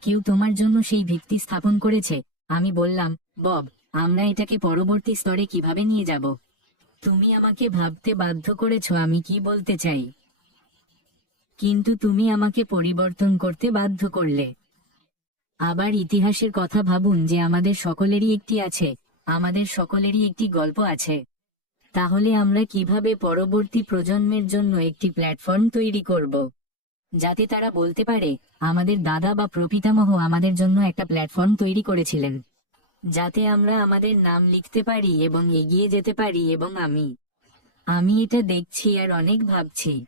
কেউ তোমার জন্য সেই ভিত্তি স্থাপন করেছে। আমি বললাম, বব, আমরা এটাকে পরবর্তী স্তরে কীভাবে নিয়ে যাব? তুমি আমাকে ভাবতে বাধ্য করেছ, আমি কি বলতে চাই? কিন্তু তুমি আমাকে পরিবর্তন করতে বাধ্য করলে। আবার ইতিহাসের কথা ভাবুন যে আমাদের সকলেরই একটি আছে, আমাদের সকলেরই একটি গল্প আছে। তাহলে আমরা কীভাবে পরবর্তী প্রজন্মের জন্য একটি প্ল্যাটফর্ম তৈরি করব? যাতে তারা বলতে পারে, আমাদের দাদা বা প্রপিতামহ আমাদের জন্য একটা প্ল্যাটফর্ম তৈরি করেছিলেন। যাতে আমরা আমাদের নাম লিখতে পারি এবং এগিয়ে যেতে পারি এবং আমি আমি এটা দেখছি আর অনেক ভাবছি।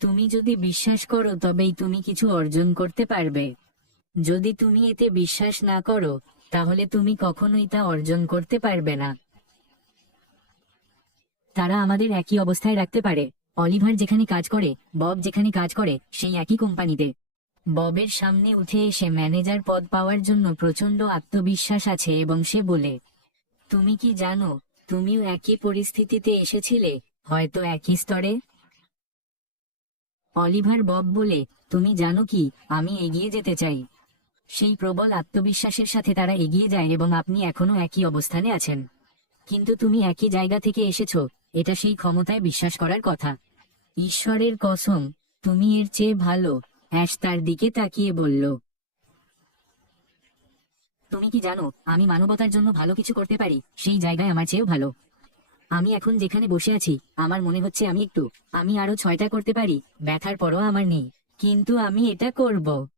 তুমি যদি বিশ্বাস করো তবেই তুমি কিছু অর্জন করতে পারবে। যদি তুমি এতে বিশ্বাস না করো, তাহলে তুমি কখনোই তা অর্জন করতে পারবে না। তারা আমাদের একই অবস্থায় রাখতে পারে। অলিভার যেখানে কাজ করে, বব যেখানে কাজ করে, সেই একই কোম্পানিতে। ববের সামনে উঠে এসে ম্যানেজার পদ পাওয়ার জন্য প্রচণ্ড আত্মবিশ্বাস আছে এবং সে বলে, তুমি কি জানো, তুমিও একই পরিস্থিতিতে এসেছিলে, হয়তো একই স্তরে? অলিভার বব বলে, তুমি জানো কি, আমি এগিয়ে যেতে চাই। সেই প্রবল আত্মবিশ্বাসের সাথে তারা এগিয়ে যায় এবং আপনি এখনও একই অবস্থানে আছেন। কিন্তু তুমি একই জায়গা থেকে এসেছ এটা সেই ক্ষমতায় বিশ্বাস করার কথা। ঈশ্বরের কসম, তুমি এর চেয়ে ভালো, অ্যাশ তার দিকে তাকিয়ে বলল। তুমি কি জানো, আমি মানবতার জন্য ভালো কিছু করতে পারি, সেই জায়গায় আমার চেয়েও ভালো। আমি এখন যেখানে বসে আছি, আমার মনে হচ্ছে আমি একটু, আমি আরও ছয়টা করতে পারি, ব্যথার পরও আমার নেই, কিন্তু আমি এটা করব।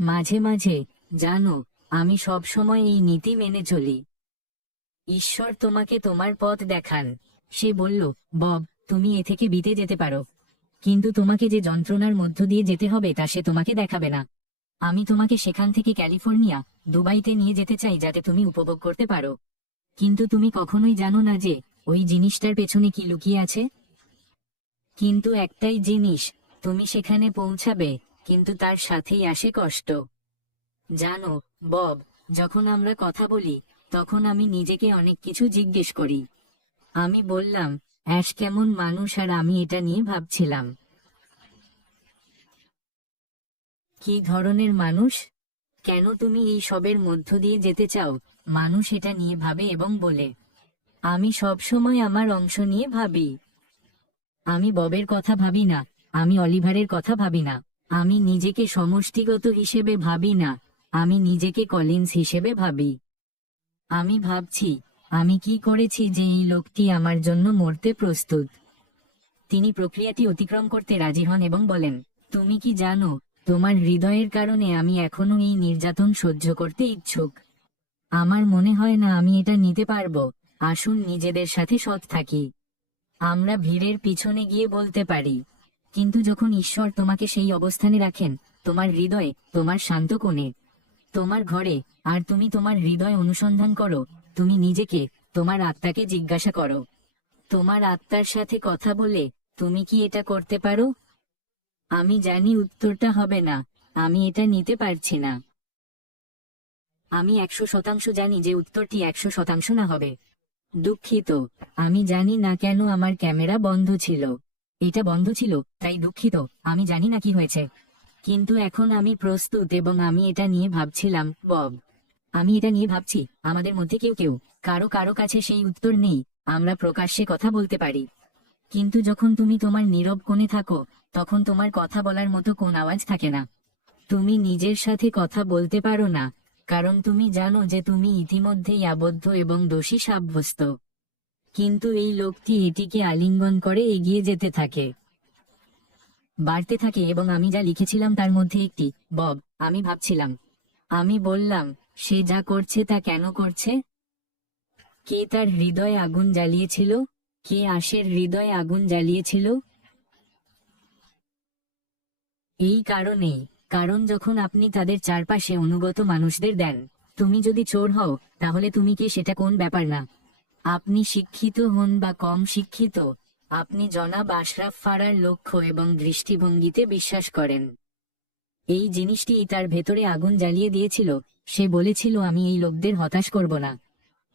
মাঝে মাঝে, জানো, আমি সব সময় এই নীতি মেনে চলি। ঈশ্বর তোমাকে তোমার পথ দেখান। সে বলল, বব, তুমি এ থেকে বিতে যেতে পারো। কিন্তু তোমাকে যে যন্ত্রণার মধ্য দিয়ে যেতে হবে তা সে তোমাকে দেখাবে না। আমি তোমাকে সেখান থেকে ক্যালিফোর্নিয়া, দুবাইতে নিয়ে যেতে চাই যাতে তুমি উপভোগ করতে পারো। কিন্তু তুমি কখনোই জানো না যে, ওই জিনিসটার পেছনে কি লুকিয়ে আছে? কিন্তু একটাই জিনিস, তুমি সেখানে পৌঁছাবে, কিন্তু তার সাথেই আসে কষ্ট। জানো, বব, যখন আমরা কথা বলি, তখন আমি নিজেকে অনেক কিছু জিজ্ঞেস করি। আমি বললাম, অ্যাশ কেমন মানুষ আর আমি এটা নিয়ে ভাবছিলাম। কি ধরনের মানুষ? কেন তুমি এই সবের মধ্য দিয়ে যেতে চাও? মানুষ এটা নিয়ে ভাবে এবং বলে, আমি সব সময় আমার অংশ নিয়ে ভাবি। আমি ববের কথা ভাবি না, আমি অলিভারের কথা ভাবি না। আমি নিজেকে সমষ্টিগত হিসেবে ভাবি না, আমি নিজেকে কলিন্স হিসেবে ভাবি। আমি ভাবছি আমি কি করেছি যে এই লোকটি আমার জন্য মরতে প্রস্তুত? তিনি প্রক্রিয়াটি অতিক্রম করতে রাজি হন এবং বলেন, তুমি কি জানো, তোমার হৃদয়ের কারণে আমি এখনও এই নির্যাতন সহ্য করতে ইচ্ছুক। আমার মনে হয় না আমি এটা নিতে পারব। আসুন নিজেদের সাথে সৎ থাকি। আমরা ভিড়ের পিছনে গিয়ে বলতে পারি। কিন্তু যখন ঈশ্বর তোমাকে সেই অবস্থানে রাখেন, তোমার হৃদয়ে তোমার শান্ত কোণে। তোমার ঘরে, আর তুমি তোমার হৃদয় অনুসন্ধান করো তুমি নিজেকে, তোমার আত্মাকে জিজ্ঞাসা করো। তোমার আত্মার সাথে কথা বলে তুমি কি এটা করতে পারো? আমি জানি উত্তরটা হবে না, আমি এটা নিতে পারছি না। আমি একশো শতাংশ জানি যে উত্তরটি একশো শতাংশ না হবে। দুঃখিত, আমি জানি না কেন আমার ক্যামেরা বন্ধ ছিল। এটা বন্ধ ছিল, তাই দুঃখিত, আমি জানি না কি হয়েছে। কিন্তু এখন আমি প্রস্তুত এবং আমি এটা নিয়ে ভাবছিলাম, বব। আমি এটা নিয়ে ভাবছি, আমাদের মধ্যে কেউ কেউ, কারও কারও কাছে সেই উত্তর নেই, আমরা প্রকাশ্যে কথা বলতে পারি। কিন্তু যখন তুমি তোমার নীরব কোণে থাকো, তখন তোমার কথা বলার মতো কোন আওয়াজ থাকে না। তুমি নিজের সাথে কথা বলতে পারো না, কারণ তুমি জানো যে তুমি ইতিমধ্যেই আবদ্ধ এবং দোষী সাব্যস্ত। কিন্তু এই লোকটি এটিকে আলিঙ্গন করে এগিয়ে যেতে থাকে। বাড়তে থাকে এবং আমি যা লিখেছিলাম তার মধ্যে একটি, বব, আমি ভাবছিলাম। আমি বললাম সে যা করছে তা কেন করছে? কে তার হৃদয়ে আগুন জ্বালিয়েছিল? কে আশের হৃদয়ে আগুন জ্বালিয়েছিল? এই কারণেই, কারণ যখন আপনি তাদের চারপাশে অনুগত মানুষদের দেন, তুমি যদি চোর হও, তাহলে তুমি কে সেটা কোন ব্যাপার না। আপনি শিক্ষিত হন বা কম শিক্ষিত, আপনি জনাব আশরাফ ফারার লক্ষ্য এবং দৃষ্টিভঙ্গিতে বিশ্বাস করেন। এই জিনিসটি তার ভেতরে আগুন জ্বালিয়ে দিয়েছিল, সে বলেছিল, আমি এই লোকদের হতাশ করব না।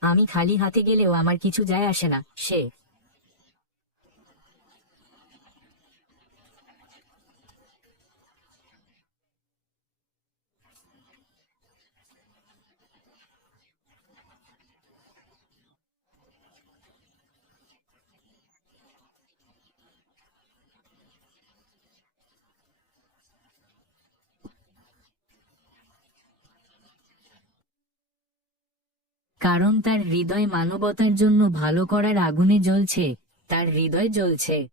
আমি খালি হাতে গেলেও আমার কিছু যায় আসে না। সে কারণ তার হৃদয় মানবতার জন্য ভালো করার আগুনে জ্বলছে, তার হৃদয় জ্বলছে।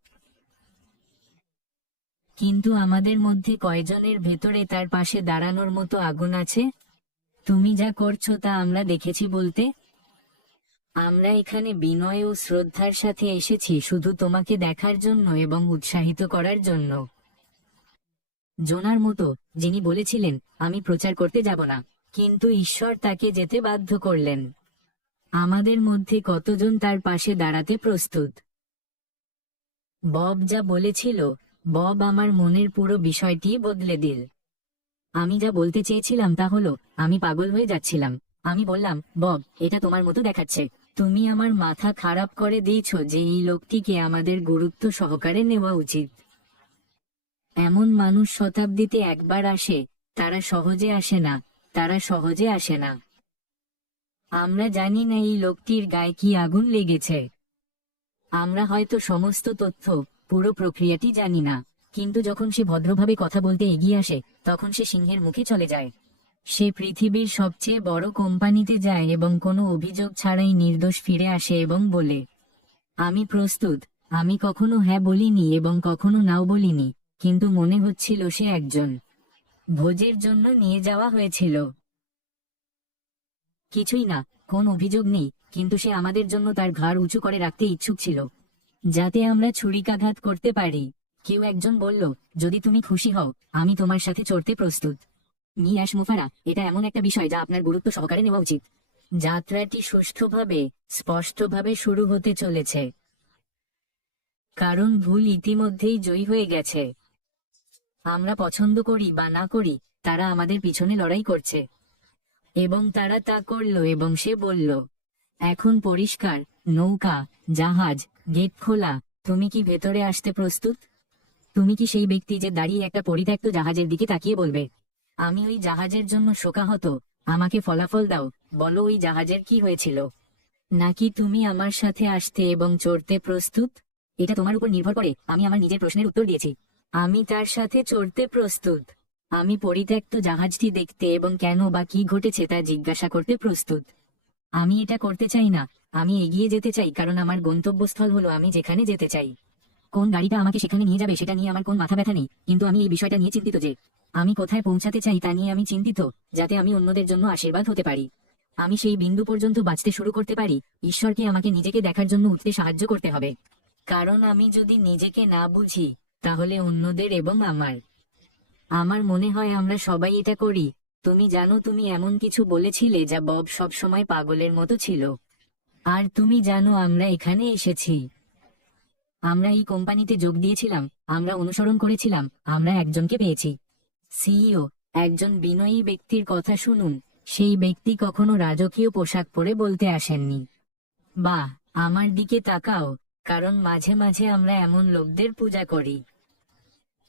কিন্তু আমাদের মধ্যে কয়জনের ভেতরে তার পাশে দাঁড়ানোর মতো আগুন আছে? তুমি যা করছ তা আমরা দেখেছি বলতে? আমরা এখানে বিনয় ও শ্রদ্ধার সাথে এসেছি শুধু তোমাকে দেখার জন্য এবং উৎসাহিত করার জন্য। জোনার মতো, যিনি বলেছিলেন, আমি প্রচার করতে যাব না। কিন্তু ঈশ্বর তাকে যেতে বাধ্য করলেন। আমাদের মধ্যে কতজন তার পাশে দাঁড়াতে প্রস্তুত? বব যা বলেছিল, বব আমার মনের পুরো বিষয়টি বদলে দিল। আমি যা বলতে চেয়েছিলাম তা হলো, আমি পাগল হয়ে যাচ্ছিলাম। আমি বললাম, বব, এটা তোমার মতো দেখাচ্ছে। তুমি আমার মাথা খারাপ করে দিয়েছ যে এই লোকটিকে আমাদের গুরুত্ব সহকারে নেওয়া উচিত। এমন মানুষ শতাব্দীতে একবার আসে, তারা সহজে আসে না। তারা সহজে আসে না। আমরা জানি না এই লোকটির গায়ে কি আগুন লেগেছে। আমরা হয়তো সমস্ত তথ্য, পুরো প্রক্রিয়াটি জানি না, কিন্তু যখন সে ভদ্রভাবে কথা বলতে এগিয়ে আসে, তখন সে সিংহের মুখে চলে যায়। সে পৃথিবীর সবচেয়ে বড় কোম্পানিতে যায় এবং কোনো অভিযোগ ছাড়াই নির্দোষ ফিরে আসে এবং বলে, আমি প্রস্তুত, আমি কখনো হ্যাঁ বলিনি এবং কখনো নাও বলিনি, কিন্তু মনে হচ্ছিল সে একজন। ভোজের জন্য নিয়ে যাওয়া হয়েছিল। কিছুই না, কোন অভিযোগ নেই, কিন্তু সে আমাদের জন্য তার ঘাড় উঁচু করে রাখতে ইচ্ছুক ছিল। যাতে আমরা ছুরিকাঘাত করতে পারি। কেউ একজন বলল, যদি তুমি খুশি হও, আমি তোমার সাথে চড়তে প্রস্তুত। মিয়াস মুফারা, এটা এমন একটা বিষয় যা আপনার গুরুত্ব সহকারে নেওয়া উচিত। যাত্রাটি সুষ্ঠুভাবে, স্পষ্টভাবে শুরু হতে চলেছে। কারণ ভুল ইতিমধ্যেই জয়ী হয়ে গেছে। আমরা পছন্দ করি বা না করি, তারা আমাদের পিছনে লড়াই করছে। এবং তারা তা করল এবং সে বলল, এখন পরিষ্কার, নৌকা, জাহাজ, গেট খোলা, তুমি কি ভেতরে আসতে প্রস্তুত? তুমি কি সেই ব্যক্তি যে দাঁড়িয়ে একটা পরিত্যক্ত জাহাজের দিকে তাকিয়ে বলবে, আমি ওই জাহাজের জন্য শোকাহত, আমাকে ফলাফল দাও, বলো ওই জাহাজের কি হয়েছিল? নাকি তুমি আমার সাথে আসতে এবং চড়তে প্রস্তুত? এটা তোমার উপর নির্ভর করে, আমি আমার নিজের প্রশ্নের উত্তর দিয়েছি। আমি তার সাথে চড়তে প্রস্তুত। আমি পরিত্যক্ত জাহাজটি দেখতে এবং কেন বা কি ঘটেছে তা জিজ্ঞাসা করতে প্রস্তুত। আমি এটা করতে চাই না, আমি এগিয়ে যেতে চাই, কারণ আমার গন্তব্যস্থল হলো আমি যেখানে যেতে চাই। কোন গাড়িটা আমাকে সেখানে নিয়ে যাবে সেটা নিয়ে আমার কোন মাথা ব্যথা নেই, কিন্তু আমি এই বিষয়টা নিয়ে চিন্তিত যে, আমি কোথায় পৌঁছাতে চাই তা নিয়ে আমি চিন্তিত, যাতে আমি অন্যদের জন্য আশীর্বাদ হতে পারি। আমি সেই বিন্দু পর্যন্ত বাঁচতে শুরু করতে পারি, ঈশ্বরকে আমাকে নিজেকে দেখার জন্য উঠতে সাহায্য করতে হবে। কারণ আমি যদি নিজেকে না বুঝি তাহলে অন্যদের এবং আমার। আমার মনে হয় আমরা সবাই এটা করি। তুমি জানো, তুমি এমন কিছু বলেছিলে যা বব সব সময় পাগলের মতো ছিল। আর তুমি জানো, আমরা এখানে এসেছি। আমরা এই কোম্পানিতে যোগ দিয়েছিলাম, আমরা অনুসরণ করেছিলাম, আমরা একজনকে পেয়েছি। সিইও, একজন বিনয়ী ব্যক্তির কথা শুনুন। সেই ব্যক্তি কখনো রাজকীয় পোশাক পরে বলতে আসেননি। বাহ, আমার দিকে তাকাও, কারণ মাঝে মাঝে আমরা এমন লোকদের পূজা করি।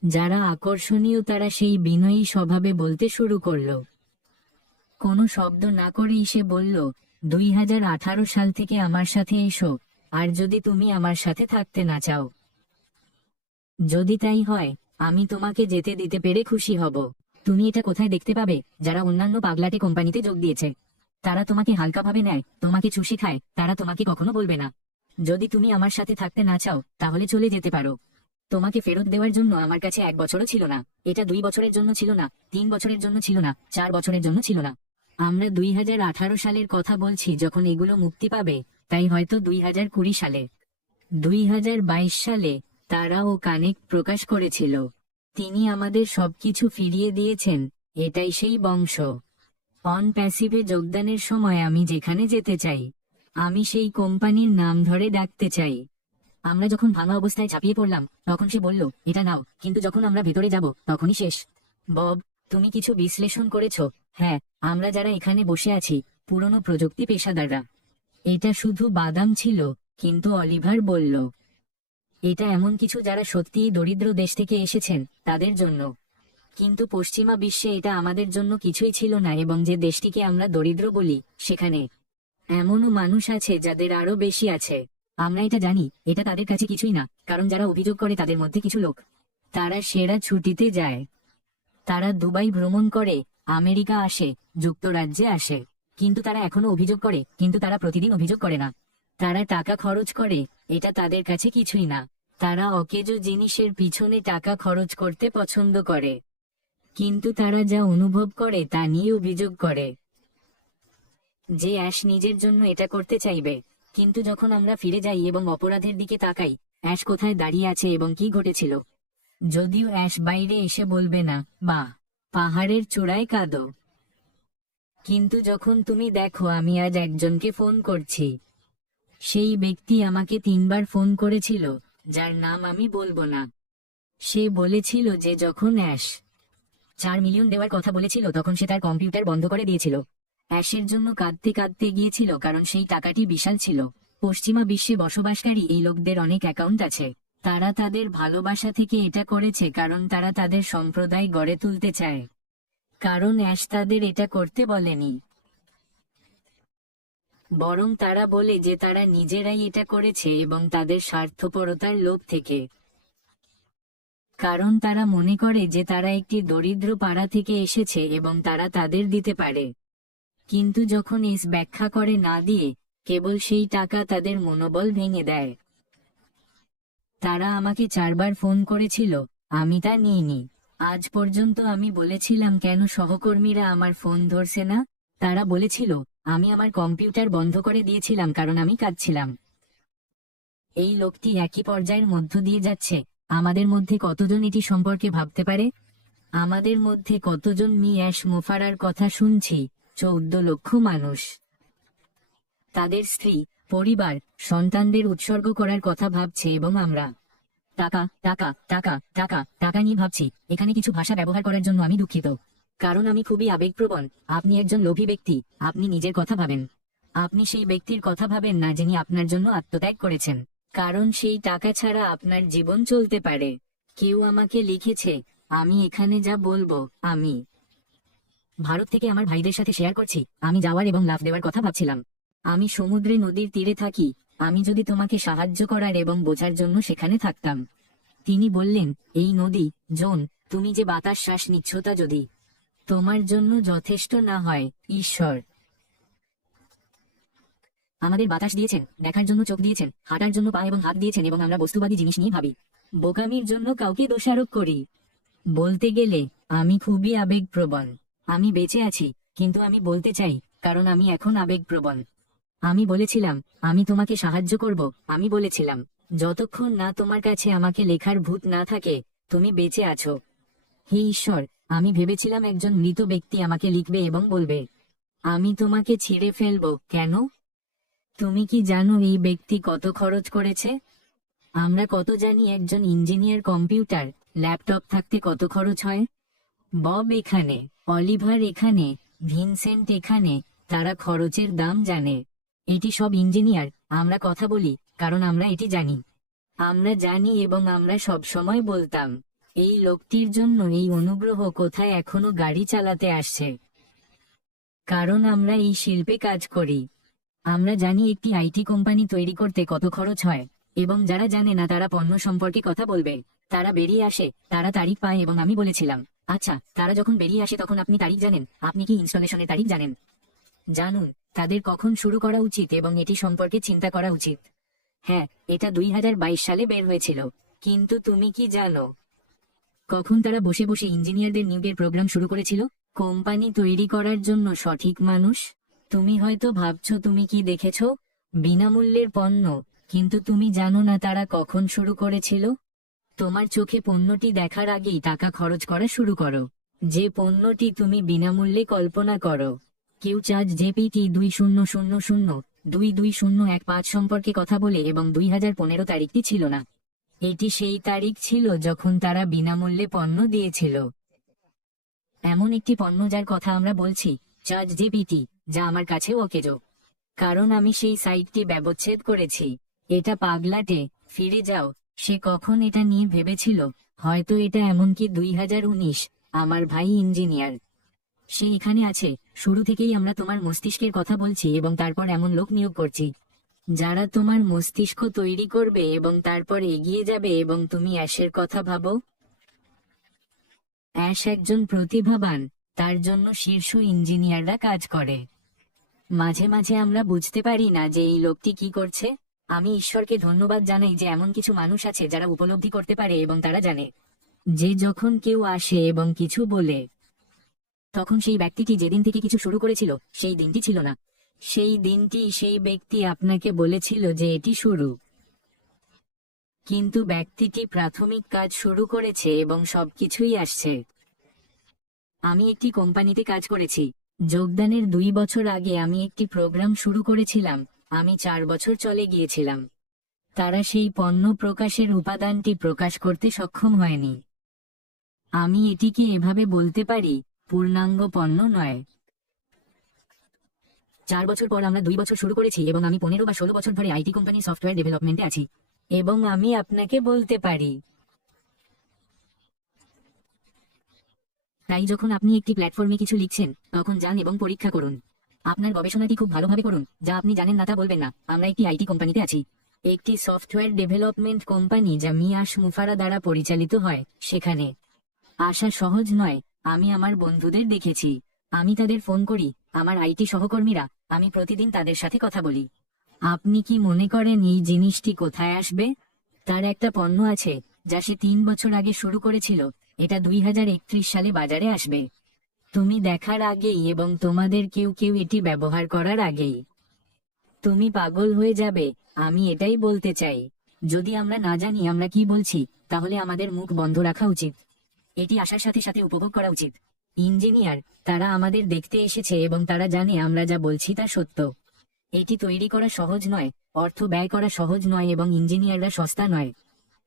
যারা আকর্ষণীয় তারা সেই বিনয়ী স্বভাবে বলতে শুরু করল। কোনো শব্দ না করেই সে বলল, দুই হাজার আঠারো সাল থেকে আমার সাথে এসো, আর যদি তুমি আমার সাথে থাকতে না চাও। যদি তাই হয়, আমি তোমাকে যেতে দিতে পেরে খুশি হব। তুমি এটা কোথায় দেখতে পাবে? যারা অন্যান্য পাগলাটে কোম্পানিতে যোগ দিয়েছে। তারা তোমাকে হালকাভাবে নেয়, তোমাকে চুষি খায়, তারা তোমাকে কখনো বলবে না। যদি তুমি আমার সাথে থাকতে না চাও, তাহলে চলে যেতে পারো। তোমাকে ফেরত দেওয়ার জন্য আমার কাছে এক বছরও ছিল না। এটা দুই বছরের জন্য ছিল না, তিন বছরের জন্য ছিল না, চার বছরের জন্য ছিল না। আমরা দুই হাজার আঠারো সালের কথা বলছি, যখন এগুলো মুক্তি পাবে, তাই হয়তো দুই হাজার কুড়ি সালে। দুই হাজার বাইশ সালে তারা ও কানেক্ট প্রকাশ করেছিল। তিনি আমাদের সবকিছু ফিরিয়ে দিয়েছেন, এটাই সেই বংশ। অন প্যাসিভে যোগদানের সময় আমি যেখানে যেতে চাই, আমি সেই কোম্পানির নাম ধরে ডাকতে চাই। আমরা যখন ভাঙা অবস্থায় ছাপিয়ে পড়লাম, তখন সে বলল, এটা নাও, কিন্তু যখন আমরা ভেতরে যাব, তখনই শেষ। বব, তুমি কিছু বিশ্লেষণ করেছ? হ্যাঁ আমরা যারা এখানে বসে আছি, পুরনো প্রযুক্তি পেশাদাররা। এটা শুধু বাদাম ছিল, কিন্তু অলিভার বলল, এটা এমন কিছু যারা সত্যিই দরিদ্র দেশ থেকে এসেছেন, তাদের জন্য। কিন্তু পশ্চিমা বিশ্বে এটা আমাদের জন্য কিছুই ছিল না, এবং যে দেশটিকে আমরা দরিদ্র বলি, সেখানে এমনও মানুষ আছে যাদের আরও বেশি আছে। আমরা এটা জানি, এটা তাদের কাছে কিছুই না, কারণ যারা অভিযোগ করে তাদের মধ্যে কিছু লোক। তারা সেরা ছুটিতে যায়। তারা দুবাই ভ্রমণ করে, আমেরিকা আসে, যুক্তরাজ্যে আসে। কিন্তু তারা এখনও অভিযোগ করে, কিন্তু তারা প্রতিদিন অভিযোগ করে না। তারা টাকা খরচ করে, এটা তাদের কাছে কিছুই না। তারা অকেজো জিনিসের পিছনে টাকা খরচ করতে পছন্দ করে। কিন্তু তারা যা অনুভব করে, তা নিয়ে অভিযোগ করে। যে অ্যাশ নিজের জন্য এটা করতে চাইবে। কিন্তু যখন আমরা ফিরে যাই এবং অপরাধের দিকে তাকাই, অ্যাশ কোথায় দাঁড়িয়ে আছে এবং কি ঘটেছিল? যদিও অ্যাশ বাইরে এসে বলবে না বা পাহাড়ের চূড়ায় কাঁদো। কিন্তু যখন তুমি দেখো, আমি আজ একজনকে ফোন করছি। সেই ব্যক্তি আমাকে তিনবার ফোন করেছিল, যার নাম আমি বলব না। সে বলেছিল যে যখন অ্যাশ চার মিলিয়ন দেওয়ার কথা বলেছিল, তখন সে তার কম্পিউটার বন্ধ করে দিয়েছিল। অ্যাশের জন্য কাঁদতে কাঁদতে গিয়েছিল কারণ সেই টাকাটি বিশাল ছিল। পশ্চিমা বিশ্বে বসবাসকারী এই লোকদের অনেক অ্যাকাউন্ট আছে। তারা তাদের ভালোবাসা থেকে এটা করেছে কারণ তারা তাদের সম্প্রদায় গড়ে তুলতে চায়। কারণ অ্যাশ তাদের এটা করতে বলেনি। বরং তারা বলে যে তারা নিজেরাই এটা করেছে এবং তাদের স্বার্থপরতার লোভ থেকে। কারণ তারা মনে করে যে তারা একটি দরিদ্র পাড়া থেকে এসেছে এবং তারা তাদের দিতে পারে। কিন্তু যখন এস ব্যাখ্যা করে না দিয়ে কেবল সেই টাকা তাদের মনোবল ভেঙে দেয়। তারা আমাকে চারবার ফোন করেছিল, আমি তা নিইনি। আজ পর্যন্ত আমি বলেছিলাম, কেন সহকর্মীরা আমার ফোন ধরছে না? তারা বলেছিল, আমি আমার কম্পিউটার বন্ধ করে দিয়েছিলাম, কারণ আমি কাঁদছিলাম। এই লোকটি একই পর্যায়ের মধ্য দিয়ে যাচ্ছে। আমাদের মধ্যে কতজন এটি সম্পর্কে ভাবতে পারে? আমাদের মধ্যে কতজন, মি অ্যাশ মোফারার কথা শুনছি। চৌদ্দ লক্ষ মানুষ। তাদের স্ত্রী, পরিবার, সন্তানদের উৎসর্গ করার কথা ভাবছে এবং আমরা। টাকা টাকা টাকা টাকা টাকা নিয়ে ভাবছি। এখানে কিছু ভাষা ব্যবহার করার জন্য আমি দুঃখিত। কারণ আমি খুবই আবেগপ্রবণ। আপনি একজন লোভী ব্যক্তি। আপনি নিজের কথা ভাবেন। আপনি সেই ব্যক্তির কথা ভাবেন না যিনি আপনার জন্য আত্মত্যাগ করেছেন। কারণ সেই টাকা ছাড়া আপনার জীবন চলতে পারে। কেউ আমাকে লিখেছে, আমি এখানে যা বলব, আমি। ভারত থেকে আমার ভাইদের সাথে শেয়ার করছি, আমি যাওয়ার এবং লাভ দেওয়ার কথা ভাবছিলাম। আমি সমুদ্রে নদীর তীরে থাকি, আমি যদি তোমাকে সাহায্য করার এবং বোঝার জন্য সেখানে থাকতাম। তিনি বললেন, এই নদী, জোন, তুমি যে বাতাস শ্বাস নিচ্ছ তা যদি তোমার জন্য যথেষ্ট না হয়, ঈশ্বর। আমাদের বাতাস দিয়েছেন, দেখার জন্য চোখ দিয়েছেন, হাঁটার জন্য পা এবং হাত দিয়েছেন এবং আমরা বস্তুবাদী জিনিস নিয়ে ভাবি। বোকামির জন্য কাউকে দোষারোপ করি। বলতে গেলে, আমি খুবই আবেগপ্রবণ। আমি বেঁচে আছি, কিন্তু আমি বলতে চাই, কারণ আমি এখন আবেগপ্রবণ। আমি বলেছিলাম, আমি তোমাকে সাহায্য করব, আমি বলেছিলাম, যতক্ষণ না তোমার কাছে আমাকে লেখার ভূত না থাকে, তুমি বেঁচে আছো। হে ঈশ্বর, আমি ভেবেছিলাম একজন মৃত ব্যক্তি আমাকে লিখবে এবং বলবে, আমি তোমাকে ছিঁড়ে ফেলব, কেন? তুমি কি জানো এই ব্যক্তি কত খরচ করেছে? আমরা কত জানি একজন ইঞ্জিনিয়ার কম্পিউটার, ল্যাপটপ থাকতে কত খরচ হয়? বব এখানে। অলিভার এখানে, ভিনসেন্ট এখানে, তারা খরচের দাম জানে। এটি সব ইঞ্জিনিয়ার, আমরা কথা বলি, কারণ আমরা এটি জানি। আমরা জানি এবং আমরা সব সময় বলতাম, এই লোকটির জন্য এই অনুগ্রহ কোথায় এখনও গাড়ি চালাতে আসছে? কারণ আমরা এই শিল্পে কাজ করি। আমরা জানি একটি আইটি কোম্পানি তৈরি করতে কত খরচ হয়, এবং যারা জানে না তারা পণ্য সম্পর্কে কথা বলবে। তারা বেরিয়ে আসে, তারা তারিখ পায় এবং আমি বলেছিলাম আচ্ছা তারা যখন বেরিয়ে আসে তখন আপনি তারিখ জানেন। আপনি কি ইনস্টলেশনের তারিখ জানেন? জানুন, তাদের কখন শুরু করা উচিত এবং এটি সম্পর্কে চিন্তা করা উচিত। হ্যাঁ এটা দুই হাজার বাইশ সালে বের হয়েছিল। কিন্তু তুমি কি জানো? কখন তারা বসে বসে ইঞ্জিনিয়ারদের নিয়োগের প্রোগ্রাম শুরু করেছিল? কোম্পানি তৈরি করার জন্য সঠিক মানুষ? তুমি হয়তো ভাবছ, তুমি কি দেখেছ? বিনামূল্যের পণ্য। কিন্তু তুমি জানো না তারা কখন শুরু করেছিল? তোমার চোখে পণ্যটি দেখার আগেই টাকা খরচ করা শুরু করো। যে পণ্যটি তুমি বিনামূল্যে কল্পনা করো। কেউ চার্জ জেপিটি দুই শূন্য শূন্য শূন্য, দুই দুই শূন্য এক পাঁচ সম্পর্কে কথা বলে এবং দুই হাজার পনেরো তারিখটি ছিল না। এটি সেই তারিখ ছিল যখন তারা বিনামূল্যে পণ্য দিয়েছিল। এমন একটি পণ্য যার কথা আমরা বলছি, চার্জ জিপিটি, যা আমার কাছেও অকেজো কারণ আমি সেই সাইটটি ব্যবচ্ছেদ করেছি। এটা পাগলাটে, ফিরে যাও। সে কখন এটা নিয়ে ভেবেছিল? হয়তো এটা এমনকি দুই হাজার উনিশ, আমার ভাই ইঞ্জিনিয়ার। সে এখানে আছে, শুরু থেকেই আমরা তোমার মস্তিষ্কের কথা বলছি এবং তারপর এমন লোক নিয়োগ করছি। যারা তোমার মস্তিষ্ক তৈরি করবে এবং তারপর এগিয়ে যাবে এবং তুমি অ্যাশের কথা ভাবো? অ্যাশ একজন প্রতিভাবান, তার জন্য শীর্ষ ইঞ্জিনিয়াররা কাজ করে। মাঝে মাঝে আমরা বুঝতে পারি না যে এই লোকটি কি করছে। আমি ঈশ্বরকে ধন্যবাদ জানাই যে এমন কিছু মানুষ আছে যারা উপলব্ধি করতে পারে এবং তারা জানে। যে যখন কেউ আসে এবং কিছু বলে, তখন সেই ব্যক্তিটি যেদিন থেকে কিছু শুরু করেছিল, সেই দিনটি ছিল না। সেই দিনটি সেই ব্যক্তি আপনাকে বলেছিল যে এটি শুরু। কিন্তু ব্যক্তিটি প্রাথমিক কাজ শুরু করেছে এবং সবকিছুই আসছে। আমি একটি কোম্পানিতে কাজ করেছি। যোগদানের দুই বছর আগে আমি একটি প্রোগ্রাম শুরু করেছিলাম। আমি চার বছর চলে গিয়েছিলাম। তারা সেই পণ্য প্রকাশের উপাদানটি প্রকাশ করতে সক্ষম হয়নি। আমি এটিকে এভাবে বলতে পারি, পূর্ণাঙ্গ পণ্য নয়। চার বছর পর আমরা দুই বছর শুরু করেছি এবং আমি পনেরো বা ষোলো বছর ধরে আইটি কোম্পানির সফটওয়্যার ডেভেলপমেন্টে আছি এবং আমি আপনাকে বলতে পারি। তাই যখন আপনি একটি প্ল্যাটফর্মে কিছু লিখছেন, তখন যান এবং পরীক্ষা করুন। আপনার গবেষণাটি খুব ভালোভাবে করুন, যা আপনি জানেন না তা বলবেন না। আমরা একটি আইটি কোম্পানিতে আছি। একটি সফটওয়্যার ডেভেলপমেন্ট কোম্পানি যা মিয়াস মুফারা দ্বারা পরিচালিত হয় সেখানে। আসা সহজ নয়, আমি আমার বন্ধুদের দেখেছি। আমি তাদের ফোন করি, আমার আইটি সহকর্মীরা, আমি প্রতিদিন তাদের সাথে কথা বলি। আপনি কি মনে করেন এই জিনিসটি কোথায় আসবে? তার একটা পণ্য আছে, যা সে তিন বছর আগে শুরু করেছিল। এটা দুই হাজার একত্রিশ সালে বাজারে আসবে। তুমি দেখার আগেই এবং তোমাদের কেউ কেউ এটি ব্যবহার করার আগেই। তুমি পাগল হয়ে যাবে, আমি এটাই বলতে চাই। যদি আমরা না জানি আমরা কি বলছি, তাহলে আমাদের মুখ বন্ধ রাখা উচিত। এটি আসার সাথে সাথে উপভোগ করা উচিত। ইঞ্জিনিয়ার, তারা আমাদের দেখতে এসেছে এবং তারা জানে আমরা যা বলছি তা সত্য। এটি তৈরি করা সহজ নয়, অর্থ ব্যয় করা সহজ নয় এবং ইঞ্জিনিয়াররা সস্তা নয়।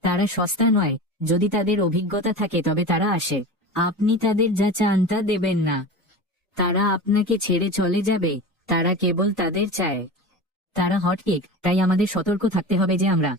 তারা সস্তা নয়, যদি তাদের অভিজ্ঞতা থাকে তবে তারা আসে। আপনি তাদের যা চান তা দেবেন না। তারা আপনাকে ছেড়ে চলে যাবে, তারা কেবল তাদের চায়। তারা হটকেক, তাই আমাদের সতর্ক থাকতে হবে যে আমরা